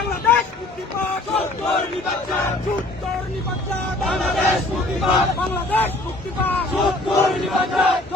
বাংলাদেশ মুক্তি পাক, সত্তর নিবাচার, সত্তর নিবাচার, বাংলাদেশ মুক্তি পাক, বাংলাদেশ মুক্তি পাক, সত্তর নিবাচার।